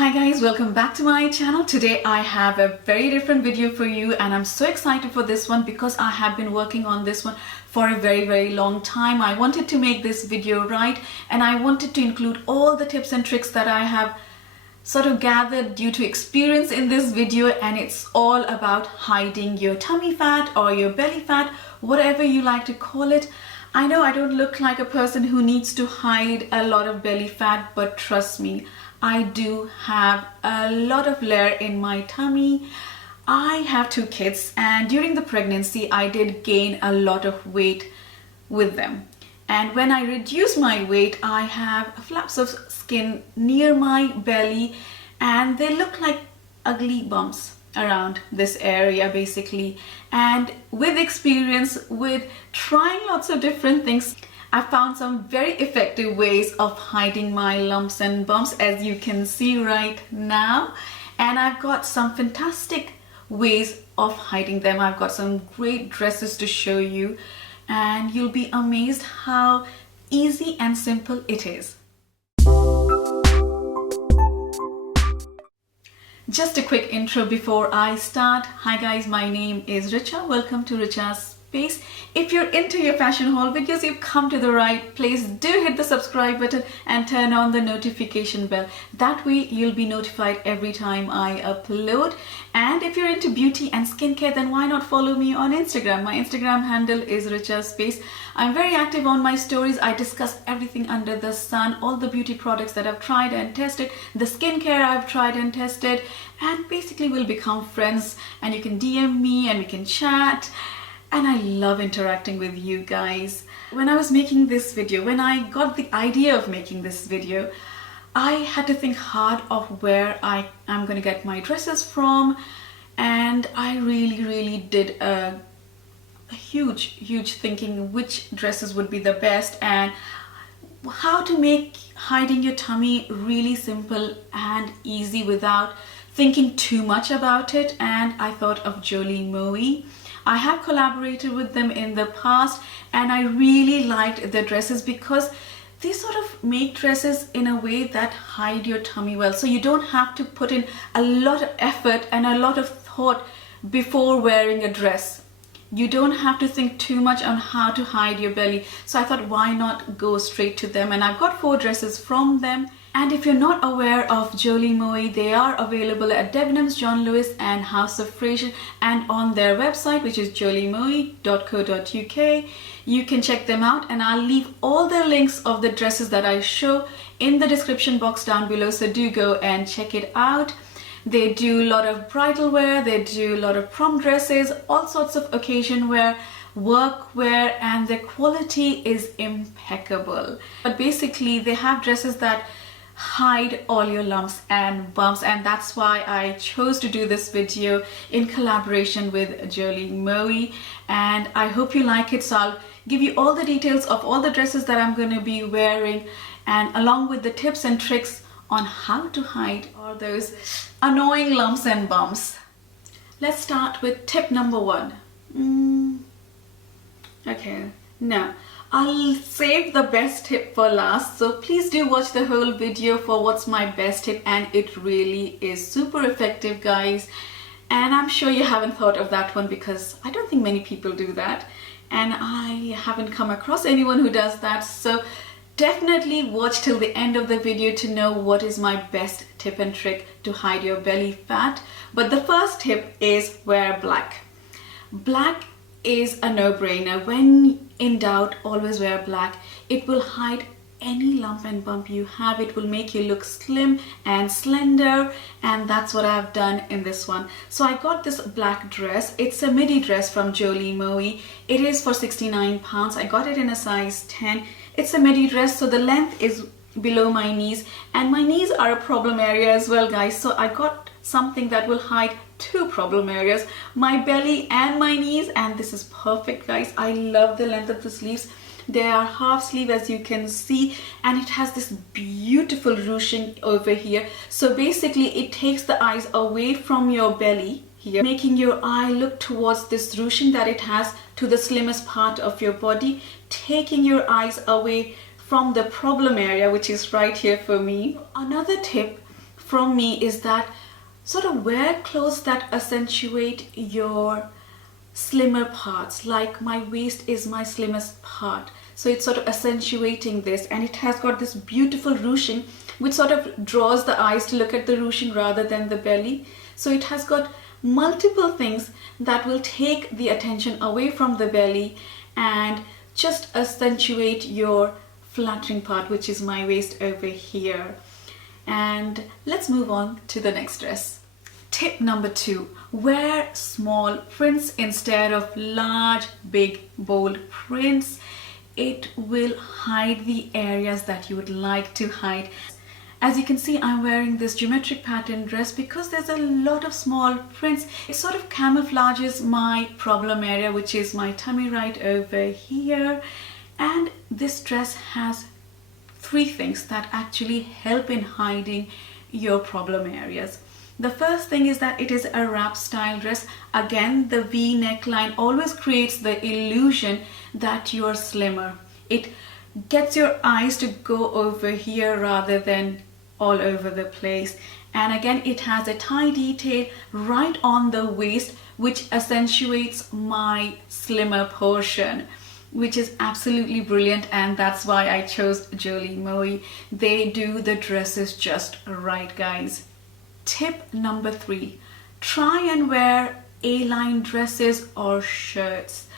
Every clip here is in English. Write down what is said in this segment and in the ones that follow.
Hi guys, welcome back to my channel. Today I have a very different video for you and I'm so excited for this one because I have been working on this one for a very long time. I wanted to make this video right and I wanted to include all the tips and tricks that I have sort of gathered due to experience in this video, and it's all about hiding your tummy fat or your belly fat, whatever you like to call it. I know I don't look like a person who needs to hide a lot of belly fat, but trust me, I do have a lot of layer in my tummy. I have 2 kids and during the pregnancy I did gain a lot of weight with them. And when I reduce my weight, I have flaps of skin near my belly and they look like ugly bumps around this area basically. And with experience, with trying lots of different things, I found some very effective ways of hiding my lumps and bumps, as you can see right now. And I've got some fantastic ways of hiding them. I've got some great dresses to show you and you'll be amazed how easy and simple it is. Just a quick intro before I start. Hi guys, my name is Richa. Welcome to Richa's Space. If you're into your fashion haul videos, you've come to the right place. Do hit the subscribe button and turn on the notification bell. That way you'll be notified every time I upload. And if you're into beauty and skincare, then why not follow me on Instagram? My Instagram handle is Richa's Space. I'm very active on my stories. I discuss everything under the sun, all the beauty products that I've tried and tested, the skincare I've tried and tested, and basically we'll become friends and you can DM me and we can chat. And I love interacting with you guys. When I was making this video, when I got the idea of making this video, I had to think hard of where I am going to get my dresses from, and I really did a huge thinking which dresses would be the best and how to make hiding your tummy really simple and easy without thinking too much about it. And I thought of Jolie Moi. I have collaborated with them in the past and I really liked their dresses because they sort of make dresses in a way that hide your tummy well. So you don't have to put in a lot of effort and a lot of thought before wearing a dress. You don't have to think too much on how to hide your belly. So I thought, why not go straight to them? And I've got 4 dresses from them. And if you're not aware of Jolie Moi, they are available at Debenhams, John Lewis and House of Fraser, and on their website, which is joliemoi.co.uk. You can check them out and I'll leave all the links of the dresses that I show in the description box down below, so do go and check it out. They do a lot of bridal wear, they do a lot of prom dresses, all sorts of occasion wear, work wear, and their quality is impeccable. But basically they have dresses that hide all your lumps and bumps, and that's why I chose to do this video in collaboration with Jolie Moi, and I hope you like it. So I'll give you all the details of all the dresses that I'm going to be wearing, and along with the tips and tricks on how to hide all those annoying lumps and bumps. Let's start with tip number 1. Okay, now I'll save the best tip for last, so please do watch the whole video for what's my best tip, and it really is super effective, guys. And I'm sure you haven't thought of that one because I don't think many people do that, and I haven't come across anyone who does that. So definitely watch till the end of the video to know what is my best tip and trick to hide your belly fat. But the first tip is wear black. Black is a no-brainer. When in doubt, always wear black. It will hide any lump and bump you have. It will make you look slim and slender, and that's what I've done in this one. So I got this black dress. It's a midi dress from Jolie Moi. It is for £69. I got it in a size 10. It's a midi dress, so the length is below my knees, and my knees are a problem area as well, guys. So I got something that will hide 2 problem areas, my belly and my knees, and this is perfect, guys. I love the length of the sleeves. They are half sleeve, as you can see, and it has this beautiful ruching over here. So basically it takes the eyes away from your belly here, making your eye look towards this ruching that it has to the slimmest part of your body, taking your eyes away from the problem area, which is right here for me. Another tip from me is that sort of wear clothes that accentuate your slimmer parts. Like my waist is my slimmest part, so it's sort of accentuating this, and it has got this beautiful ruching which sort of draws the eyes to look at the ruching rather than the belly. So it has got multiple things that will take the attention away from the belly and just accentuate your flattering part, which is my waist over here. And let's move on to the next dress. Tip number 2, wear small prints instead of large, big, bold prints. It will hide the areas that you would like to hide. As you can see, I'm wearing this geometric pattern dress because there's a lot of small prints. It sort of camouflages my problem area, which is my tummy right over here. And this dress has 3 things that actually help in hiding your problem areas. The first thing is that it is a wrap style dress. Again, the V neckline always creates the illusion that you're slimmer. It gets your eyes to go over here rather than all over the place. And again, it has a tie detail right on the waist which accentuates my slimmer portion, which is absolutely brilliant, and that's why I chose Jolie Moi. They do the dresses just right, guys. Tip number 3, try and wear A-line dresses or shirts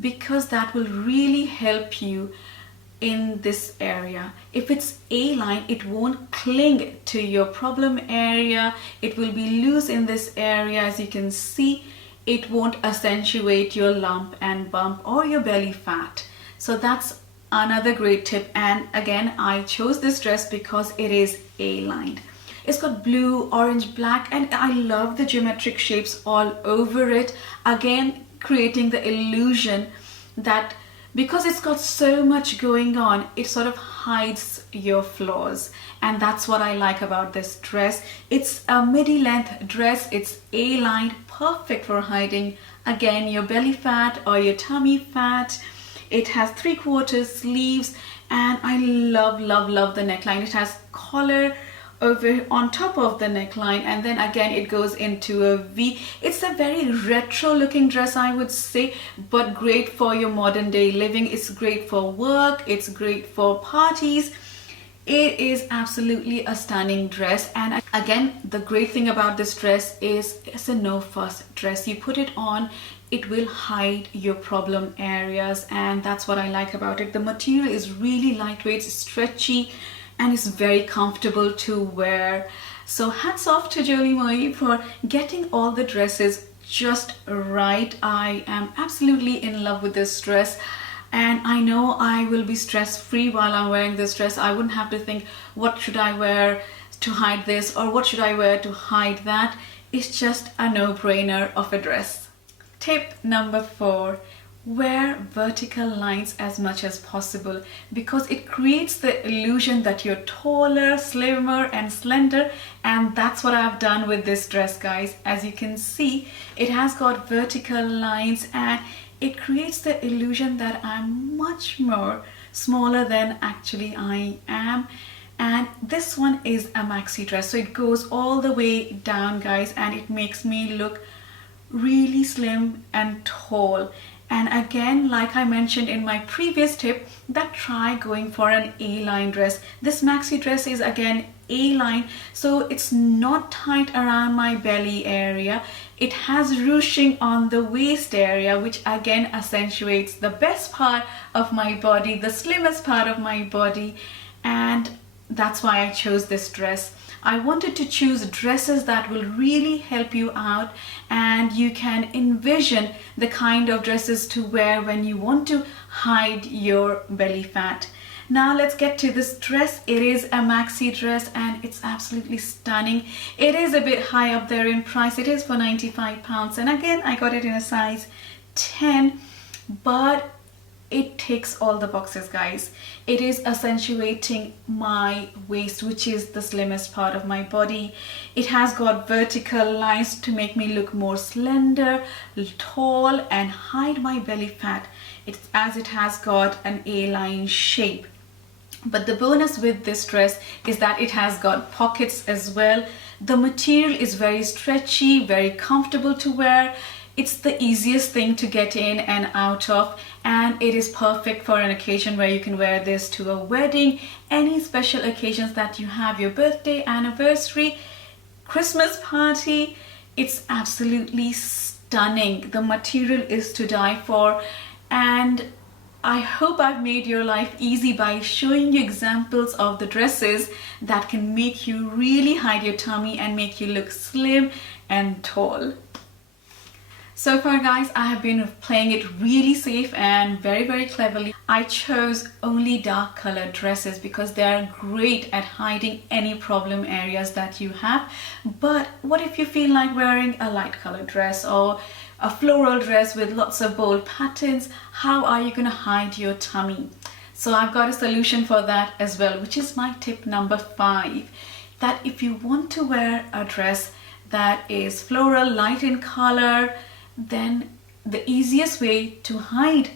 because that will really help you in this area. If it's A-line, it won't cling to your problem area. It will be loose in this area. As you can see, it won't accentuate your lump and bump or your belly fat. So that's another great tip. And again, I chose this dress because it is A-lined. It's got blue, orange, black, and I love the geometric shapes all over it. Again, creating the illusion that because it's got so much going on, it sort of hides your flaws. And that's what I like about this dress. It's a midi length dress. It's A-lined, perfect for hiding, again, your belly fat or your tummy fat. It has 3/4 sleeves, and I love, love, love the neckline. It has collar over on top of the neckline, and then again it goes into a V. It's a very retro looking dress, I would say, but great for your modern day living. It's great for work, it's great for parties. It is absolutely a stunning dress. And again, the great thing about this dress is it's a no fuss dress. You put it on, it will hide your problem areas, and that's what I like about it. The material is really lightweight, stretchy, and it's very comfortable to wear. So hats off to Jolie Moi for getting all the dresses just right. I am absolutely in love with this dress, and I know I will be stress-free while I'm wearing this dress. I wouldn't have to think, what should I wear to hide this, or what should I wear to hide that? It's just a no-brainer of a dress. Tip number 4, wear vertical lines as much as possible because it creates the illusion that you're taller, slimmer and slender, and that's what I've done with this dress, guys. As you can see, it has got vertical lines and it creates the illusion that I'm much more smaller than actually I am. And this one is a maxi dress, so it goes all the way down, guys, and it makes me look really slim and tall. And again, like I mentioned in my previous tip, that try going for an A-line dress. This maxi dress is again A-line, so it's not tight around my belly area. It has ruching on the waist area, which again accentuates the best part of my body, the slimmest part of my body, and that's why I chose this dress. I wanted to choose dresses that will really help you out, and you can envision the kind of dresses to wear when you want to hide your belly fat. Now let's get to this dress. It is a maxi dress and it's absolutely stunning. It is a bit high up there in price. It is for £95, and again I got it in a size 10, but it ticks all the boxes, guys. It is accentuating my waist, which is the slimmest part of my body. It has got vertical lines to make me look more slender, tall, and hide my belly fat. As it has got an A-line shape. But the bonus with this dress is that it has got pockets as well. The material is very stretchy, very comfortable to wear. It's the easiest thing to get in and out of, and it is perfect for an occasion where you can wear this to a wedding, any special occasions that you have, your birthday, anniversary, Christmas party. It's absolutely stunning. The material is to die for, and I hope I've made your life easy by showing you examples of the dresses that can make you really hide your tummy and make you look slim and tall. So far guys, I have been playing it really safe and very cleverly. I chose only dark colored dresses because they are great at hiding any problem areas that you have. But what if you feel like wearing a light colored dress or a floral dress with lots of bold patterns? How are you going to hide your tummy? So I've got a solution for that as well, which is my tip number 5. That if you want to wear a dress that is floral, light in color, then the easiest way to hide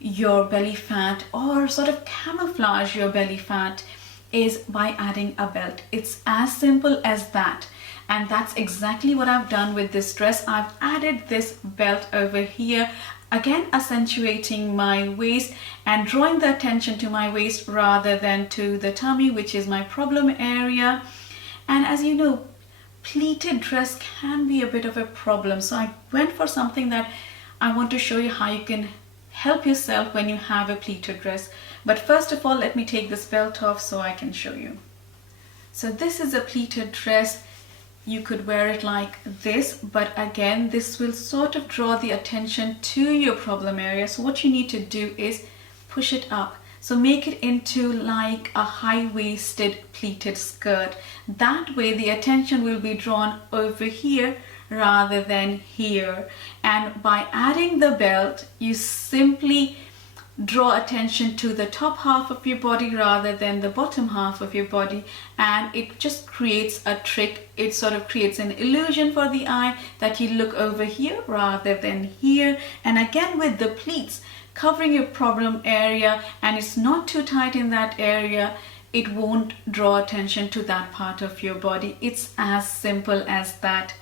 your belly fat or sort of camouflage your belly fat is by adding a belt. It's as simple as that, and that's exactly what I've done with this dress. I've added this belt over here, again accentuating my waist and drawing the attention to my waist rather than to the tummy, which is my problem area. And as you know, pleated dress can be a bit of a problem, so I went for something that I want to show you how you can help yourself when you have a pleated dress. But first of all, let me take this belt off so I can show you. So this is a pleated dress. You could wear it like this, but again this will sort of draw the attention to your problem area. So what you need to do is push it up. So make it into like a high-waisted pleated skirt. That way the attention will be drawn over here rather than here. And by adding the belt, you simply draw attention to the top half of your body rather than the bottom half of your body, and it just creates a trick. It sort of creates an illusion for the eye that you look over here rather than here. And again with the pleats, covering your problem area, and it's not too tight in that area, it won't draw attention to that part of your body. It's as simple as that.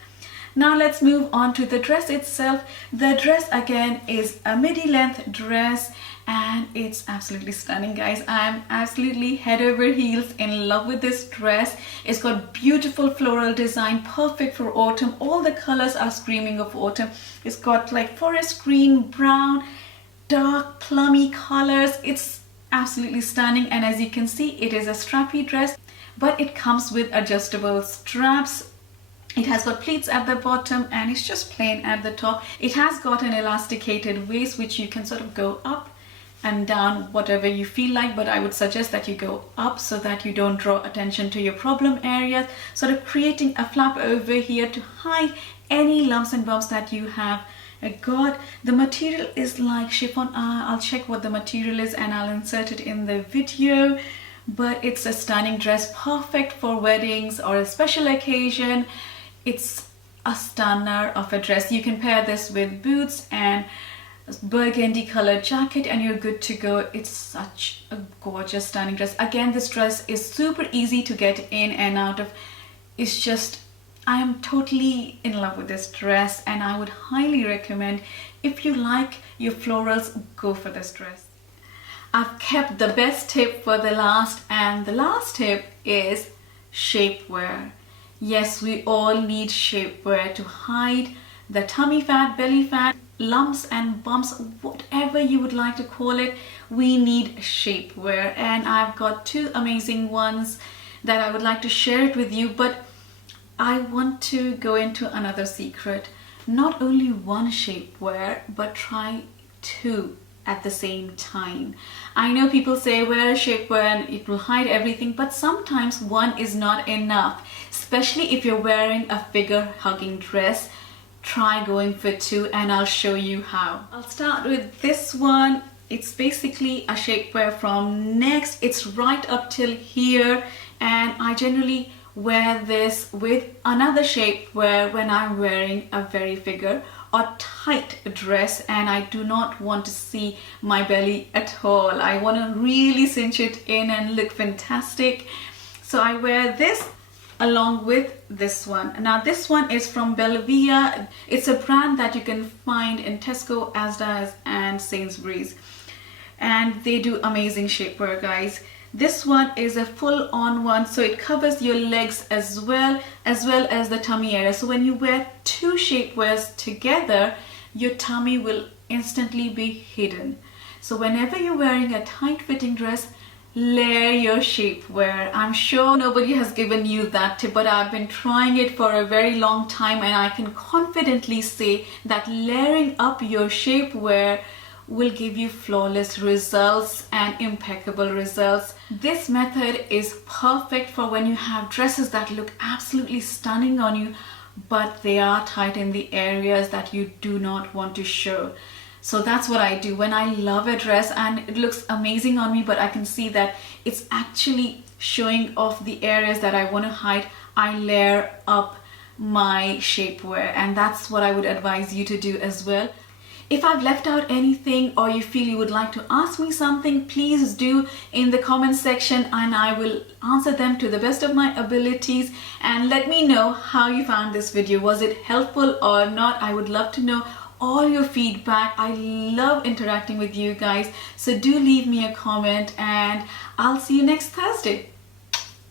Now let's move on to the dress itself. The dress again is a midi length dress, and it's absolutely stunning guys. I'm absolutely head over heels in love with this dress. It's got beautiful floral design, perfect for autumn. All the colors are screaming of autumn. It's got like forest green, brown, dark plummy colors. It's absolutely stunning, and as you can see, it is a strappy dress, but it comes with adjustable straps. It has got pleats at the bottom and it's just plain at the top. It has got an elasticated waist which you can sort of go up and down whatever you feel like, but I would suggest that you go up so that you don't draw attention to your problem areas, sort of creating a flap over here to hide any lumps and bumps that you have. God, the material is like chiffon. I'll check what the material is and I'll insert it in the video, but it's a stunning dress, perfect for weddings or a special occasion. It's a stunner of a dress. You can pair this with boots and burgundy colored jacket and you're good to go. It's such a gorgeous, stunning dress. Again, this dress is super easy to get in and out of. It's just, I am totally in love with this dress, and I would highly recommend, if you like your florals, go for this dress. I've kept the best tip for the last, and the last tip is shapewear. Yes, we all need shapewear to hide the tummy fat, belly fat, lumps and bumps, whatever you would like to call it. We need shapewear, and I've got 2 amazing ones that I would like to share it with you. But I want to go into another secret. Not only one shapewear, but try 2 at the same time. I know people say wear a shapewear and it will hide everything, but sometimes one is not enough, especially if you're wearing a figure hugging dress. Try going for 2 and I'll show you how. I'll start with this one. It's basically a shapewear from Next. It's right up till here, and I generally wear this with another shapewear when I'm wearing a very figure or tight dress and I do not want to see my belly at all. I want to really cinch it in and look fantastic. So I wear this along with this one. Now this one is from Belvia. It's a brand that you can find in Tesco, Asda and Sainsbury's, and they do amazing shapewear, guys. This one is a full-on one, so it covers your legs as well as the tummy area. So when you wear two shapewears together, your tummy will instantly be hidden. So whenever you're wearing a tight-fitting dress, layer your shapewear. I'm sure nobody has given you that tip, but I've been trying it for a very long time, and I can confidently say that layering up your shapewear will give you flawless results and impeccable results. This method is perfect for when you have dresses that look absolutely stunning on you, but they are tight in the areas that you do not want to show. So that's what I do when I love a dress and it looks amazing on me, but I can see that it's actually showing off the areas that I want to hide. I layer up my shapewear, and that's what I would advise you to do as well. If I've left out anything or you feel you would like to ask me something, please do in the comment section and I will answer them to the best of my abilities. And let me know how you found this video. Was it helpful or not? I would love to know all your feedback. I love interacting with you guys. So do leave me a comment and I'll see you next Thursday.